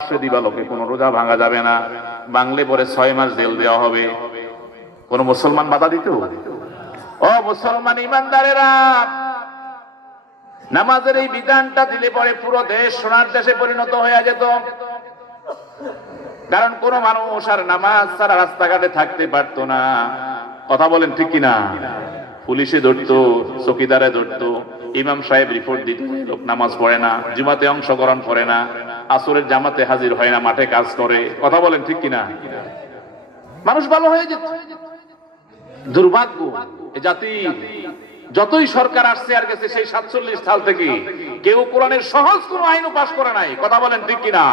দিবালোকে কোনো রোজা ভাঙা যাবে না, বাংলে পরে 6 মাস জেল দেওয়া হবে। কোন মুসলমান বাধা দিত? ও মুসলমান ইমানদারেরা, নামাজের এই বিধানটা দিলে পরে পুরো দেশ সোনার দেশে পরিণত হয়ে যেত। কারণ কোন মানুষ আর নামাজ ছাড়া রাস্তাঘাটে থাকতে পারতো না। কথা বলেন ঠিক কিনা? পুলিশে ধরতো, চকিদারে ধরতো, ইমাম সাহেব রিপোর্ট দিত লোক নামাজ পড়ে না, জুমাতে অংশগ্রহণ করে না, আসরের জামাতে হাজির হয় না, মাঠে কাজ করে। কথা বলেন ঠিক কিনা? মানুষ ভালো হয়ে যেত। দুর্ভাগ্য এ জাতি, যতই সরকার আসছে আর গেছে, সেই 47 সাল থেকে কেউ কোরআনের সহজ কোন আইনও পাশ করে নাই। কথা বলেন ঠিক কিনা?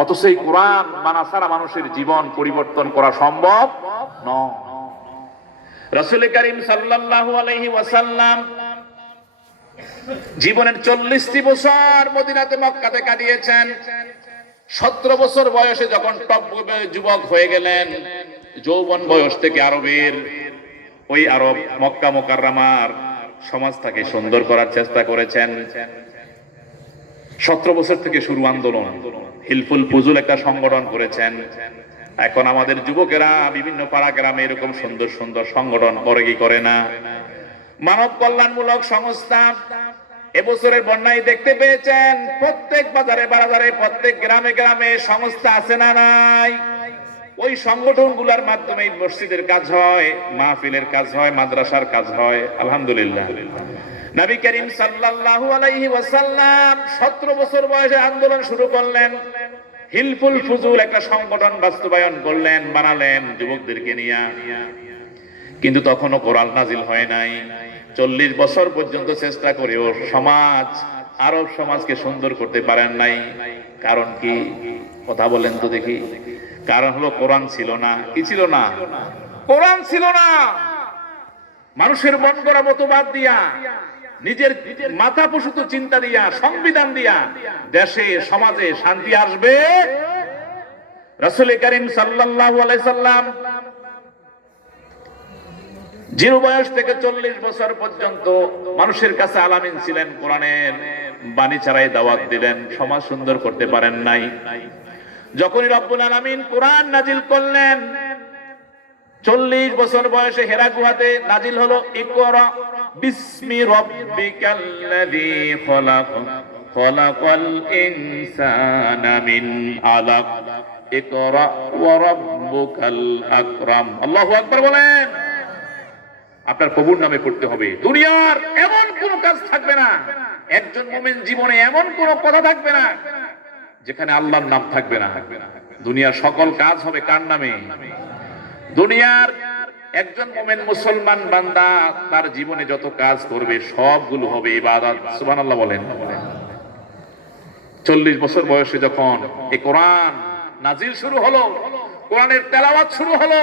অথচ এই কোরআন মানা ছাড়া মানুষের জীবন পরিবর্তন করা সম্ভব নয়। রাসূল করিম সাল্লাল্লাহু আলাইহি ওয়াসাল্লাম জীবনের 40টি বছর মদিনাতে মক্কাতে কাটিয়েছেন। 17 বছর বয়সে যখন টপ যুবক হয়ে গেলেন, যৌবন বয়স থেকে আরবের ওই আরব মক্কা মুকাররমার সমাজটাকে সুন্দর করার চেষ্টা করেছেন। 17 বছর থেকে শুরু আন্দোলন, হিলফুল ফুজুল একটা সংগঠন করেছেন। এখন আমাদের যুবকেরা বিভিন্ন পাড়া গ্রামে এরকম সুন্দর সুন্দর সংগঠন করে কি করে না? মানব কল্যাণমূলক সংস্থা এবছরের বন্যায় দেখতে পেয়েছেন, প্রত্যেক বাজারে বাজারে, প্রত্যেক গ্রামে গ্রামে সংস্থা আছে না নাই? ওই সংগঠনগুলোর মাধ্যমে মসজিদের কাজ হয়, মাহফিলের কাজ হয়, মাদ্রাসার কাজ হয়। আলহামদুলিল্লাহ। নবী করিম সাল্লাল্লাহু আলাইহি ওয়াসাল্লাম 17 বছর বয়সে আন্দোলন শুরু করলেন, হিলফুল ফুজুল একটা সংগঠন বাস্তবায়ন করলেন, বানালেন যুবকদেরকে নিয়ে। কিন্তু তখনও কোরআন নাজিল হয় নাই। 40 বছর পর্যন্ত চেষ্টা করেও সমাজ, আরব সমাজকে সুন্দর করতে পারেন নাই। কারণ কি? কথা বলেন তো দেখি। কারণ হলো কোরআন ছিল না। কি ছিল না? কোরআন ছিল না। মানুষের মন গড়া মতবাদ দিয়া, নিজের মাথা প্রসূত চিন্তা দিয়া, সংবিধান দিয়া দেশে সমাজে শান্তি আসবে? রাসূল করিম সাল্লাল্লাহু আলাইহি সাল্লাম 0 বয়স থেকে 40 বছর পর্যন্ত মানুষের কাছে আলামিন ছিলেন, কোরআনের বাণী ছাড়াই দাওয়াত দিলেন, সমাজ সুন্দর করতে পারেন নাই। যখনই রব্বুল আলামিন কোরআন নাজিল করলেন, 40 বছর বয়সে হেরা গুহাতে নাজিল হলো, ইকরা বিসমি রাব্বিকাল্লাযী খলাক, খলাকাল ইনসানা মিন আলাক, ইকরা ওয়া রাব্বুকাল আকরাম। আল্লাহু আকবার বলেন। আপনার প্রভুর নামে পড়তে হবে। দুনিয়ার এমন কোন কাজ থাকবে না, একজন মুমিন জীবনে এমন কোন কথা থাকবে না যেখানে আল্লাহর নাম থাকবে না। দুনিয়ার সকল কাজ হবে কার নামে? দুনিয়ার একজন মুমিন মুসলমান বান্দা তার জীবনে যত কাজ করবে সবগুলো হবে ইবাদত। সুবহানাল্লাহ বলেন। 40 বছর বয়সে যখন এই কোরআন নাজিল শুরু হলো, কোরআনের তেলাওয়াত শুরু হলো,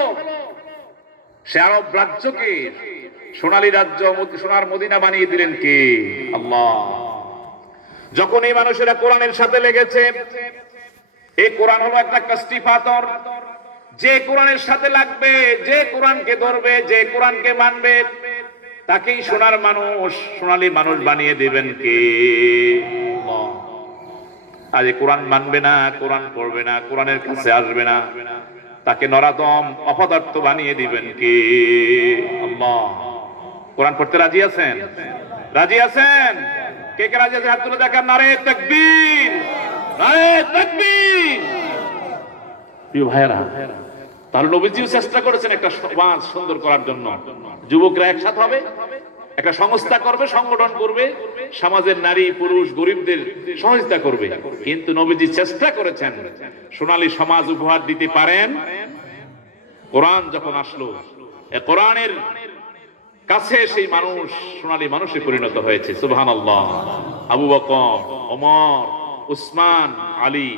সে আরব রাজ্যকে সোনালী রাজ্য, সোনার মদিনা বানিয়ে দিলেন কে? আল্লাহ। যখন এই মানুষেরা কোরআনের সাথে লেগেছে, এই কোরআন হলো একটা কাস্টি পাথর। যে কোরআনের সাথে লাগবে, যে কোরআনকে ধরবে, যে কোরআনকে মানবে, তাকেই সোনার মানুষ, সোনালী মানুষ বানিয়ে দিবেন কে? আল্লাহ। আজ কোরআন মানবে না, কোরআন পড়বে না, কোরআনের কাছে আসবে না, তাকে নরাদম অপদার্থ বানিয়ে দিবেন কে? আল্লাহ। কোরআন পড়তে রাজি আছেন? রাজি আছেন? কে কে রাজি আছেন? হাত তুলে দেখান। নারে তাকবীর, নারে তাকবীর। প্রিয় ভাইরা, তাহলে নবীজিও চেষ্টা করেছেন একটা সমাজ সুন্দর করার জন্য। যুবকরা একসাথে হবে, একটা সংস্থা করবে, সংগঠন করবে, সমাজের নারী পুরুষ গরিবদের সহযোগিতা করবে। কিন্তু নবীজি চেষ্টা করেছেন সোনালী সমাজ উপহার দিতে পারেন। কোরআন যখন আসলো, কোরআনের কাছে সেই মানুষ সোনালী মানুষে পরিণত হয়েছে। সুবহানাল্লাহ। আবু বকর, ওমর, উসমান, আলী।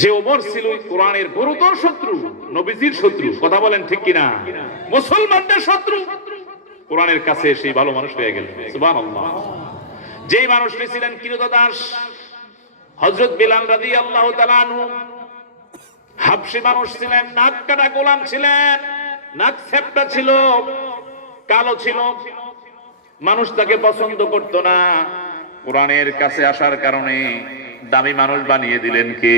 যে ওমর ছিল কোরআনের গুরুতর শত্রু, নবীজির শত্রু। কথা বলেন ঠিক কিনা? মুসলমানদের শত্রু, কোরআনের কাছে সেই ভালো মানুষ হয়ে গেল। সুবহানাল্লাহ। যেই মানুষটি ছিলেন কিরদাস, হযরত বিলাল রাদিয়াল্লাহু তাআলা আনহু, হাবশী মানুষ ছিলেন, নাক কাটা গোলাম ছিলেন, নাক ছেপটা ছিল, কালো ছিল, মানুষ তাকে পছন্দ করত না। কোরআনের কাছে আসার কারণে দামি মানুষ বানিয়ে দিলেন কে?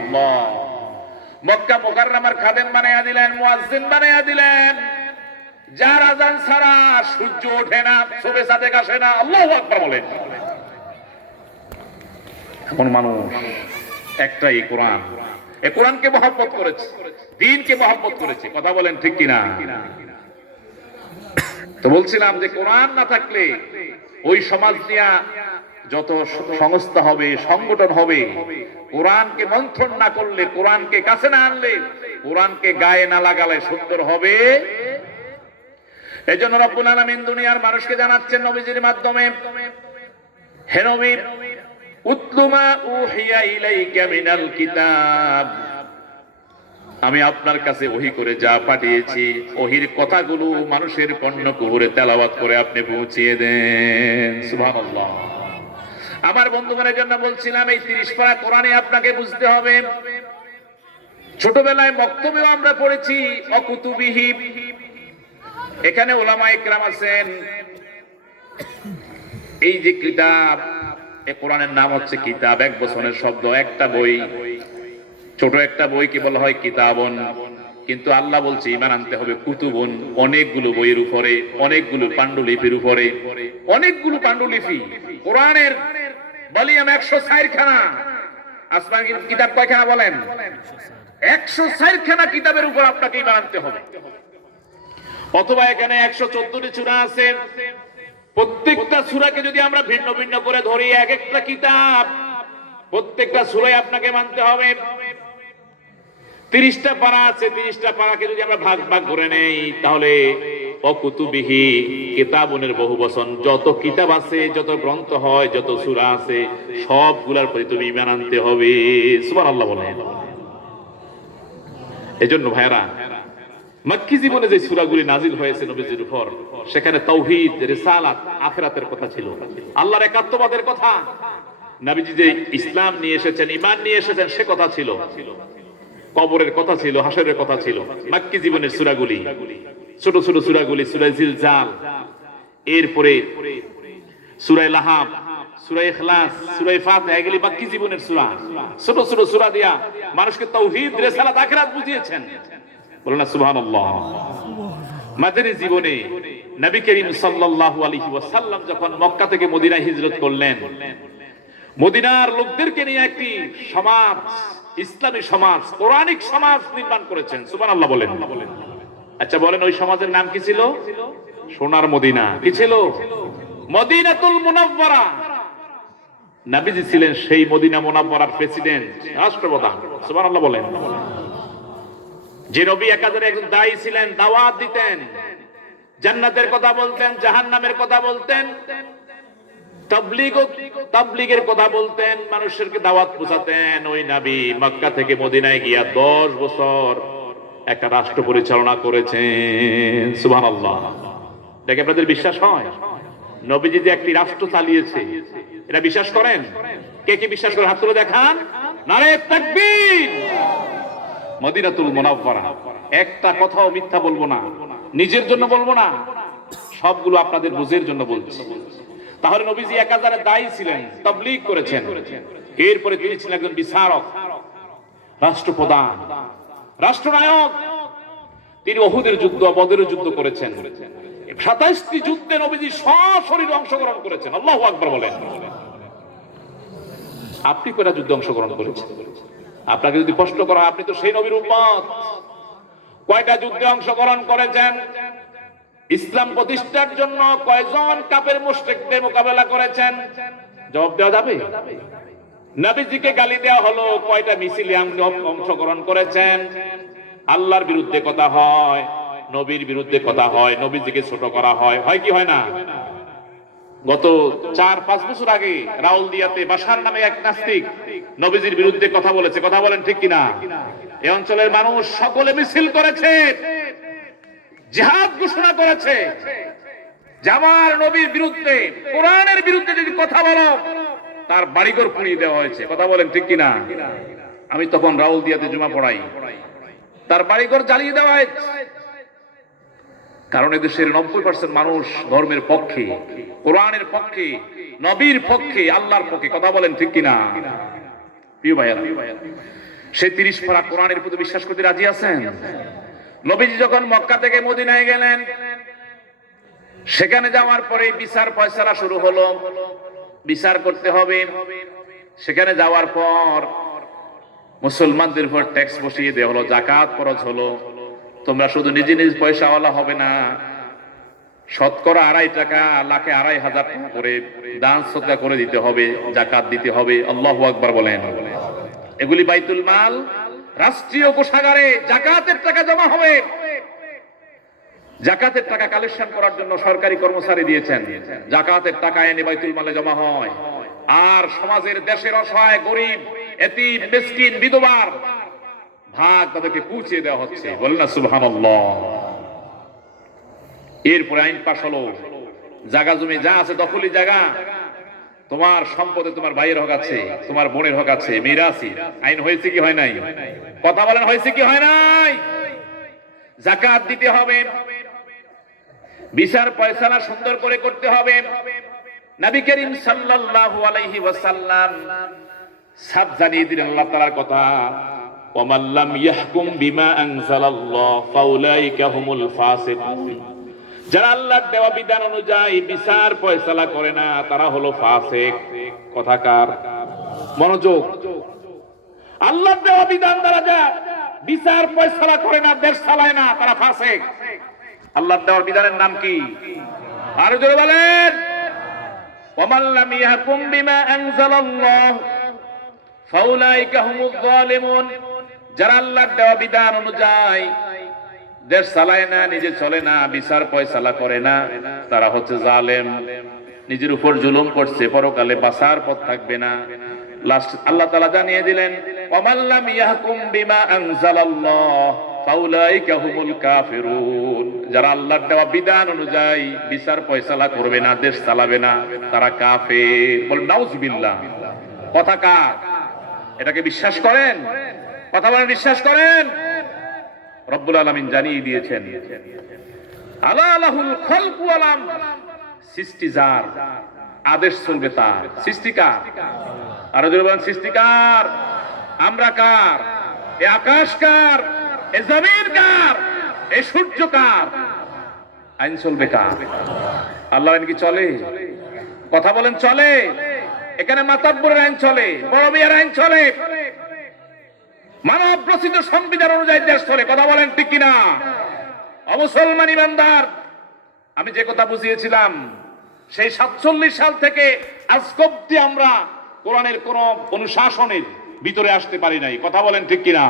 আল্লাহ। মক্কা মুকাররমার খাদেম বানাইয়া দিলেন, মুয়াজ্জিন বানাইয়া দিলেন, যার আযান ছাড়া সূর্য ওঠে না, শোবে সাদেক আসে না। আল্লাহু আকবার বলেন। এমন মানুষ একটাই কোরআন। এই কোরআনকে মহব্বত করেছে, দ্বীনকে মহব্বত করেছে। কথা বলেন ঠিক কিনা? তো বলছিলাম যে কোরআন না থাকলে ওই সমাজ নিয়ে যত সংস্থা হবে, সংগঠন হবে, কোরআনকে মন্থন না করলে, কোরআনকে কাছে না আনলে, কোরআনকে গায়ে না লাগালে সুন্দর হবে। এজন্য রব্বুল আলামিন দুনিয়ার মানুষকে জানাচ্ছেন নবীজির মাধ্যমে, হে নবী, উতলু মা উহিয়া ইলাইকা মিনাল কিতাব, আমি আপনার কাছে ওহী করে যা পাঠিয়েছি, ওহীর কথাগুলো মানুষের কর্ণকুহরে তেলাওয়াত করে আপনি পৌঁছিয়ে দেন। সুবহানাল্লাহ। আমার বন্ধুগণের জন্য বলছিলাম, এই 30 পারা কোরআনে আপনাকে বুঝতে হবে। ছোটবেলায় মক্তবেও আমরা পড়েছি অকুতুবিহি। এখানে উলামায়ে কেরাম আছেন, এই যে কিতাব, এই কোরআনের নাম হচ্ছে কিতাব, এক বচনের শব্দ, একটা বই, ছোট একটা বইকে বলা হয় কিতাবন। কিন্তু আল্লাহ বলছে ঈমান আনতে হবে কুতুবন, অনেকগুলো বইয়ের উপরে, অনেকগুলো পাণ্ডুলিপির উপরে, অনেকগুলো পাণ্ডুলিপি। কোরআনের ভলিউম 104 খানা। আসমানের কিতাব কয়খানা বলেন? 104 খানা কিতাবের উপর আপনাকে ঈমান আনতে হবে। অথবা এখানে 114টি সূরা আছে, প্রত্যেকটা সূরাকে যদি আমরা ভিন্ন ভিন্ন করে ধরি, এক একটা কিতাব, প্রত্যেকটা সূরায় আপনাকে মানতে হবে। 30টা পারা আছে, 30টা পারাকে যদি আমরা ভাগ ভাগ করে নেই, তাহলে অকুতুবিহি, কিতাবুনের বহুবচন। যত কিতাব আছে, যত গ্রন্থ হয়, যত সূরা আছে, সবগুলোর প্রতি তুমি ঈমান আনতে হবে। সুবহানাল্লাহ বলেন। এজন্য ভাইরা, মক্কি জীবনে যে সূরাগুলি নাজিল হয়েছে নবীজির উপর, সেখানে তাওহীদ, রিসালাত, আখিরাতের কথা ছিল, আল্লাহর একাত্মবাদের কথা, নবীজি যে ইসলাম নিয়ে এসেছেন, ঈমান নিয়ে এসেছেন, সে কথা ছিল, কবরের কথা ছিল, হাসরের কথা ছিল। মক্কি জীবনের সূরাগুলি, ছোট ছোট সূরাগুলি, সূরা জিলজাল, এরপরে সূরা লাহাব, সূরা ইখলাস, সূরা ফাতিহা, এগুলি মক্কি জীবনের সূরা। ছোট ছোট সূরা দিয়া মানুষকে তাওহীদ, রিসালাত, আখিরাত বুঝিয়েছেন। বলেন না সুবহানাল্লাহ। মাদানী জীবনে নবী করিম সাল্লাল্লাহু আলাইহি ওয়াসাল্লাম যখন মক্কা থেকে মদিনায় হিজরত করলেন, মদিনার লোকদেরকে নিয়ে একটি সমাজ, ইসলামী সমাজ, কোরআনিক সমাজ নির্মাণ করেছেন। সুবহানাল্লাহ বলেন। আচ্ছা বলেন, ওই সমাজের নাম কি ছিল? সোনার মদিনা। কি ছিল? মদিনাতুল মুনাওয়ারা। নবীজি ছিলেন সেই মদিনা মুনাওয়ারার প্রেসিডেন্ট, রাষ্ট্রপ্রধান। সুবহানাল্লাহ বলেন। যে নবী একাধারে একজন দায়ী ছিলেন, দাওয়াত দিতেন, জান্নাতের কথা বলতেন, জাহান্নামের কথা বলতেন, তাবলীগের কথা বলতেন, মানুষদেরকে দাওয়াত পৌঁছাতেন, ওই নবী মক্কা থেকে মদিনায় গিয়া 10 বছর একটা রাষ্ট্র পরিচালনা করেছেন। সুবহানাল্লাহ। দেখে আপনাদের বিশ্বাস হয় নবীজি যে একটি রাষ্ট্র চালিয়েছে? এটা বিশ্বাস করেন? কে কি বিশ্বাস করে হাত তুলে দেখান। নারে তাকবীর। মদিনাতুল মুনাওয়ারা, একটা কথাও মিথ্যা বলবো না, নিজের জন্য বলবো না, সবগুলো আপনাদের বুঝের জন্য বলছি। তাহলে নবীজি একাধারে দায়ী ছিলেন, তাবলীগ করেছেন, এরপরে তিনি ছিলেন একজন বিচারক, রাষ্ট্রপ্রধান, রাষ্ট্রনায়ক। তিনি উহুদের যুদ্ধ, বদরের যুদ্ধ করেছেন। 27টি যুদ্ধে নবীজি সশরীরে অংশগ্রহণ করেছেন। আল্লাহু আকবার বলেন। আপনি কয়টা যুদ্ধে অংশগ্রহণ করেছেন? আপনাকে যদি প্রশ্ন করা, আপনি তো সেই নবীর উম্মত, কয়টা যুদ্ধে অংশগ্রহণ করেছেন? ইসলাম প্রতিষ্ঠার জন্য কয়জন কাফের মুশরিকদের মোকাবেলা করেছেন? জবাব দেওয়া যাবে? নবীজিকে গালি দেওয়া হলো, কয়টা মিছিলে অংশগ্রহণ করেছেন? আল্লাহর বিরুদ্ধে কথা হয়, নবীর বিরুদ্ধে কথা হয়, নবীজিকে ছোট করা হয়, হয় কি হয় না? গত 4-5 বছর আগে রাউলদিয়াতে বাশার নামে এক নাস্তিক নবীজির বিরুদ্ধে কথা বলেছে। কথা বলেন ঠিক কিনা? এই অঞ্চলের মানুষ সকলে মিছিল করেছে, জিহাদ ঘোষণা করেছে, যে আমার নবীর বিরুদ্ধে, কোরআনের বিরুদ্ধে যদি কথা বলো, তার বাড়িঘর পুড়িয়ে দেওয়া হয়েছে। কথা বলেন ঠিক কিনা? আমি তখন রাউলদিয়াতে জুমা পড়াই, তার বাড়িঘর জ্বালিয়ে দেওয়া হয়েছে। কারণ এদেশের 90% মানুষ ধর্মের পক্ষে, কোরআনের পক্ষে, নবীর পক্ষে, আল্লাহর পক্ষে। কথা বলেন ঠিক কিনা? প্রিয় ভাইরা, সেই 30 পারা কোরআনের প্রতি বিশ্বাস করতে রাজি আছেন? নবীজি যখন মক্কা থেকে মদিনায় গেলেন, সেখানে যাওয়ার পরে বিচার ফয়সালা শুরু হলো, বিচার করতে হবে। সেখানে যাওয়ার পর মুসলমানদের উপর ট্যাক্স বসিয়ে দেওয়া হলো, যাকাত খরচ হলো। তোমরা শুধু নিজ নিজ পয়সাওয়ালা হবে না, শতকরা 2.5 টাকা, লাখে 2.500 টাকা করে দান সদকা করে দিতে হবে, যাকাত দিতে হবে। আল্লাহু আকবার বলেন। এগুলি বাইতুল মাল, রাষ্ট্রীয় কোষাগারে যাকাতের টাকা জমা হবে। যাকাতের টাকা কালেকশন করার জন্য সরকারি কর্মচারী দিয়েছেন, যাকাতের টাকা এনে বাইতুল মালে জমা হয়। আর সমাজের, দেশের অসহায়, গরিব, এতিম, মিসকিন, বিধবার ভাগ তাদেরকে পৌঁছে দেওয়া হচ্ছে। বলেন না সুবহানাল্লাহ। এরপরে আইন পাশ হলো, জায়গা জমি যা আছে দখলি জায়গা, তোমার সম্পদে তোমার ভাইয়ের হক আছে, তোমার বোনের হক আছে, মিরাসি। আইন হয়েছে কি হয় নাই? কথা বলেন, হয়েছে কি হয় নাই? যাকাত দিতে হবে, বিচার ফয়সালা সুন্দর করে করতে হবে। নবী করিম সাল্লাল্লাহু আলাইহি ওয়াসাল্লাম সাফ জানিয়ে দিলেন আল্লাহ তাআলার কথা, ওয়া লাম ইয়াহকুম বিমা আনজালাল্লাহ ফাউলাইকা হুমুল ফাসিকুন। যারা আল্লাহর দেওয়া বিধান অনুযায়ী বিচার ফয়সালা করে না, তারা হলো ফাসিক। কথাকার মনোযোগ। আল্লাহর দেওয়া বিধান দ্বারা যা বিচার ফয়সালা করে না, দেশ চালায় না, তারা ফাসিক। আল্লাহর দেওয়া বিধানের নাম কি? আরো জোরে বলেন। ওয়া মান লাম ইয়াহকুম বিমা আনজালাল্লাহ ফাউলাইকা হুমুয যালিমুন। যারা আল্লাহর দেওয়া বিধান অনুযায়ী দেশ চালায় না, নিজে চলে না, বিচার ফয়সালা করে না, তারা হচ্ছে জালেম। নিজের উপর জুলুম করছে, পরকালে বাঁচার পথ থাকবে না। লাস্ট আল্লাহ তাআলা জানিয়ে দিলেন, ওয়া মান লাম ইয়াহকুম বিমা আনজালাল্লাহ ফাউলাইকা হুমুল কাফিরুন। যারা আল্লাহর দেওয়া বিধান অনুযায়ী বিচার ফয়সালা করবে না, দেশ চালাবে না, তারা কাফের। বলেন নাউজুবিল্লাহ। কথা কার? এটাকে বিশ্বাস করেন? কথা বলেন, বিশ্বাস করেন? রব্বুল আলামিন জানিয়ে দিয়েছেন, আলা লাহুল খালকু ওয়াল আমর। সৃষ্টি যার, আদেশ চলবে তার। সৃষ্টিকার? আরো জোরে বলেন, সৃষ্টিকার। আমরা কার? এই আকাশ কার? এই জমিন কার? এই সূর্য কার? আইন চলবে কার? আল্লাহর আইন কি চলে? কথা বলেন, চলে? এখানে মাতাব্বরের আইন চলে, বড় মিয়ার আইন চলে, মানব রচিত সংবিধান অনুযায়ী দেশ চলে। কথা বলেন ঠিক কিনা? অমুসলমান ইমানদার, আমি যে কথা বুঝিয়েছিলাম, সেই 47 সাল থেকে আজ অব্দি আমরা কোরআনের কোন অনুশাসনের ভিতরে আসতে পারি নাই। কথা বলেন ঠিক কিনা?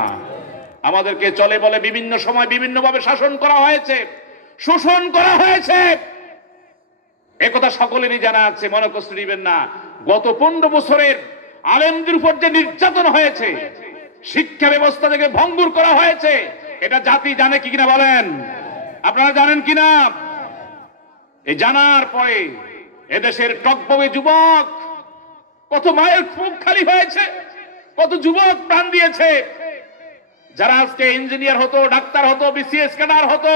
আমাদেরকে চলে বলে বিভিন্ন সময় বিভিন্ন ভাবে শাসন করা হয়েছে, শোষণ করা হয়েছে। একথা সকলেরই জানা আছে, মনে কষ্ট দিবেন না। গত 15 বছরের আলেমদের উপর যে নির্যাতন হয়েছে, শিক্ষা ব্যবস্থা থেকে ভঙ্গুর করা হয়েছে, এটা জাতি জানে কি কিনা বলেন? আপনারা জানেন কিনা? এই জানার পরে এদেশের টকবগে যুবক, কত মায়ের মুখ খালি হয়েছে, কত যুবক প্রাণ দিয়েছে। যারা আজকে ইঞ্জিনিয়ার হতো, ডাক্তার হতো, বিসিএস ক্যাডার হতো,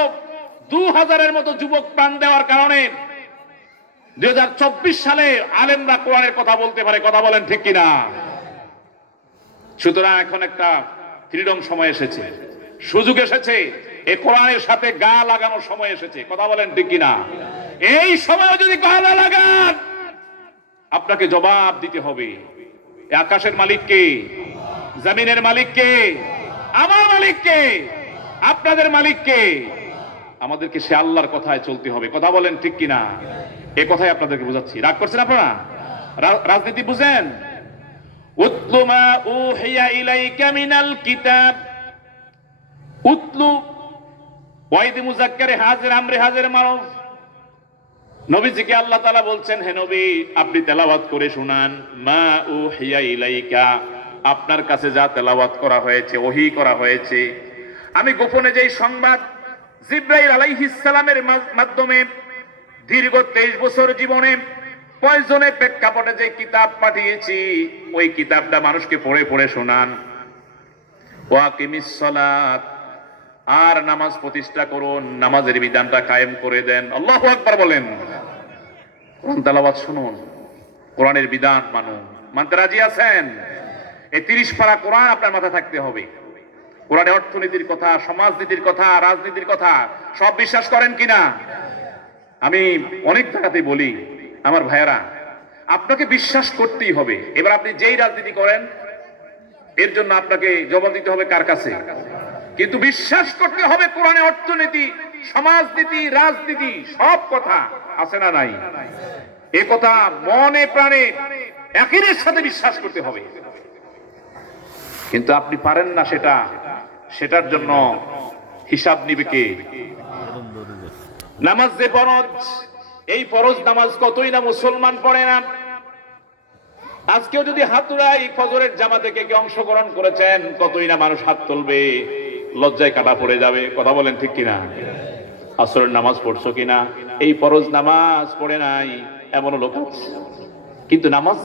2000-এর মতো যুবক প্রাণ দেওয়ার কারণে 2024 সালে আলেমরা কোরআনের কথা বলতে পারে। কথা বলেন ঠিক কিনা? সুতরাং এখন একটা ফ্রিডম সময় এসেছে, সুযোগ এসেছে, এই কোরআনের সাথে গা লাগানোর সময় এসেছে। কথা বলেন ঠিক কিনা? এই সময় যদি গা না লাগান, আপনাকে জবাব দিতে হবে। এই আকাশের মালিক কে? জমিনের মালিক কে? আমার মালিক কে? আপনাদের মালিক কে? আমাদেরকে সে আল্লাহর কথায় চলতে হবে। কথা বলেন ঠিক কিনা? এই কথাই আপনাদেরকে বোঝাচ্ছি। রাগ করছেন আপনারা? রাজনীতি বুঝেন? উতলু মা উহিয়া ইলাইকা মিনাল কিতাব। উতলু ওয়াইদ মুযাক্কারে হাজির, আমরে হাজির মারুফ। নবীজিকে আল্লাহ তাআলা বলছেন, হে নবী, আপনি তেলাওয়াত করে শুনান। মা উহিয়া ইলাইকা, আপনার কাছে যা তেলাওয়াত করা হয়েছে, ওহী করা হয়েছে। আমি গোপনে যেই সংবাদ জিবরাইল আলাইহিস সালামের মাধ্যমে দীর্ঘ 23 বছর জীবনে প্রয়োজনে প্রেক্ষাপটে যে কিতাব পাঠিয়েছি, ওই কিতাবটা মানুষকে পড়ে পড়ে শোনান। ওয়াকিমিস সালাত, আর নামাজ প্রতিষ্ঠা করুন, নামাজের বিধানটা কায়েম করে দেন। আল্লাহু আকবার বলেন। কোরআন তেলাওয়াত শুনুন, কোরআনের বিধান মানুন। মানতে রাজি আছেন? এই 30 পারা কোরআন আপনার মাথায় থাকতে হবে। কোরআনে অর্থনীতির কথা, সমাজনীতির কথা, রাজনীতির কথা সব বিশ্বাস করেন কিনা? আমি অনেক জায়গাতেই বলি, আমার ভাইয়েরা, আপনাকে বিশ্বাস করতেই হবে। এবার আপনি যেই রাজনীতি করেন এর জন্য আপনাকে জবাব দিতে হবে কার কাছে? কিন্তু বিশ্বাস করতে হবে কোরআনে অর্থনীতি, সমাজনীতি, রাজনীতি সব কথা আছে না নাই? এ কথা মনে প্রাণে একের সাথে বিশ্বাস করতে হবে। কিন্তু আপনি পারেন না সেটার জন্য হিসাব নিবে কে? নামাজ যে ফরজ, এই ফরজ নামাজ কতই না মুসলমান পড়ে না। আজকেও যদি হাত তোলাই, ফজরের জামাতে কে অংশগ্রহণ করেছেন, কতই না মানুষ হাত তুলবে, লজ্জায় কাটা পড়ে যাবে। কথা বলেন ঠিক কিনা? আসরের নামাজ পড়ছো কিনা? এই ফরজ নামাজ পড়ে নাই এমন লোক আছে, কিন্তু নামাজ